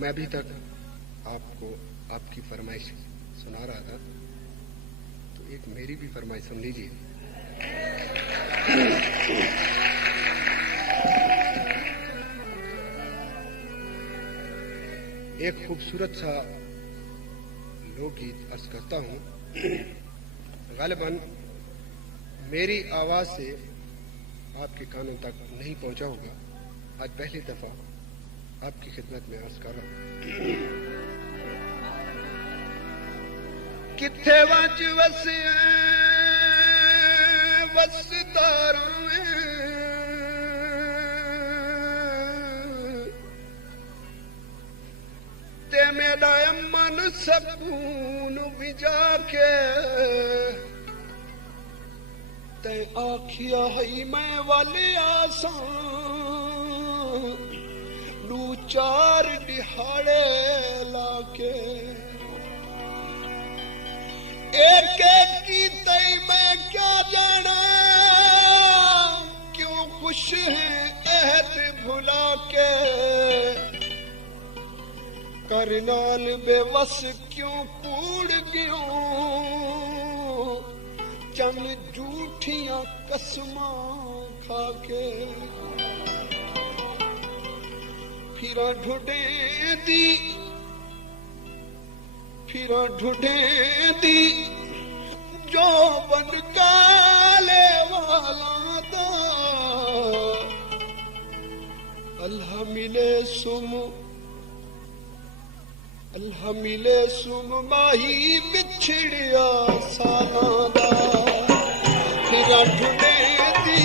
मैं अभी तक आपको आपकी फरमाइश सुना रहा था, तो एक मेरी भी फरमाइश सुन लीजिए। एक खूबसूरत सा लोकगीत अर्ज करता हूं। गालिबन मेरी आवाज से आपके कानों तक नहीं पहुंचा होगा। आज पहली दफा आपकी खिदमत में अर्ज कर रहा हूं। किथे वज वसे वसदारों में ते मेरा मन सकून भी जाके ते आखिया है मैं वाले आसान दू चार दिहाड़े लाके एक एक की तई मैं क्या जाना क्यों खुश है अहद भुला के करनाल बेवस क्यों कूड़ गयो चन झूठियां कसमां खाके फिरा ढूंढे दी जो बन काले वाला दा अल्लाह मिले सुम माही बिछड़िया साला दा फिरा ढूंढे दी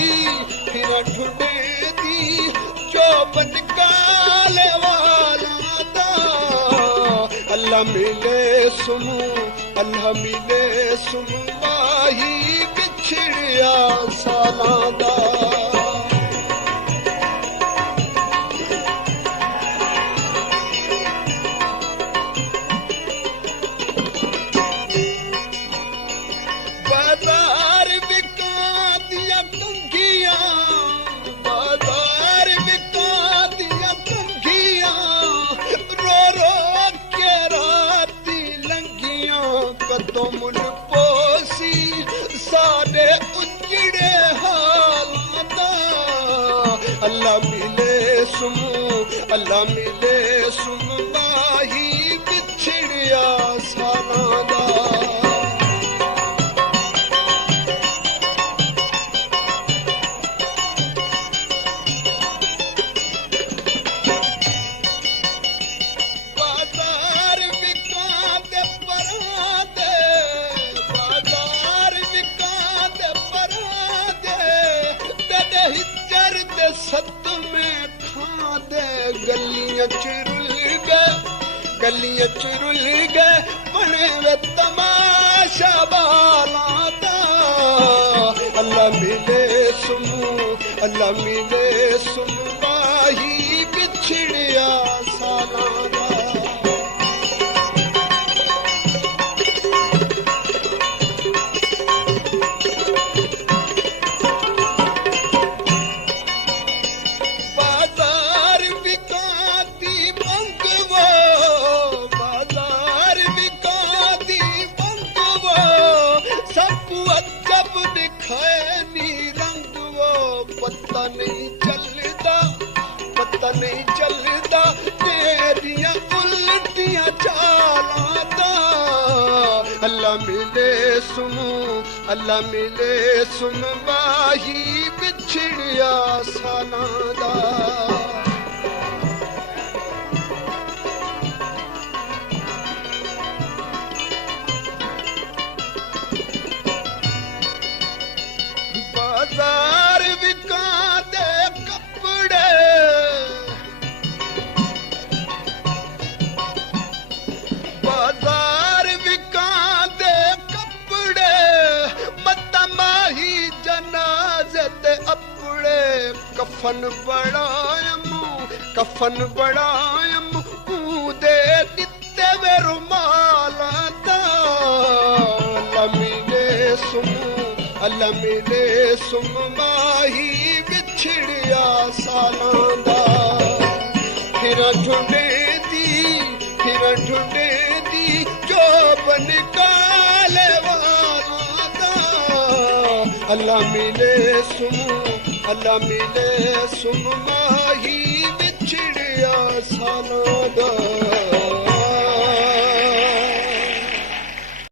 जो बन काले वाला दा अल्लाह मिले सुम माही बिछड़िया साला दा अल्लाह मिले सुम माही बिछड़िया साला दा बाजार विका दे परादे तेरे हिजर दे सत में गलियां चुरुल गए बने वे तमाशा बाला दा अल्लाह मिले सुम माही बिछड़िया साला दा पता नहीं चलता तेरिया उल्टियां चालां दा अल्लाह मिले सुम माही बिछड़िया साला दा बाजार विका दे कपड़े जनाजे ते अपने कफन बड़ायम दे दिते वे रुमाला दा अल्लाह मिले सुम माही बिछड़िया साला दा फिर ढूंढे दी ढूंढे दी जोबन काले वाला अल्लाह मिले सुम माही बिछड़िया सालों दा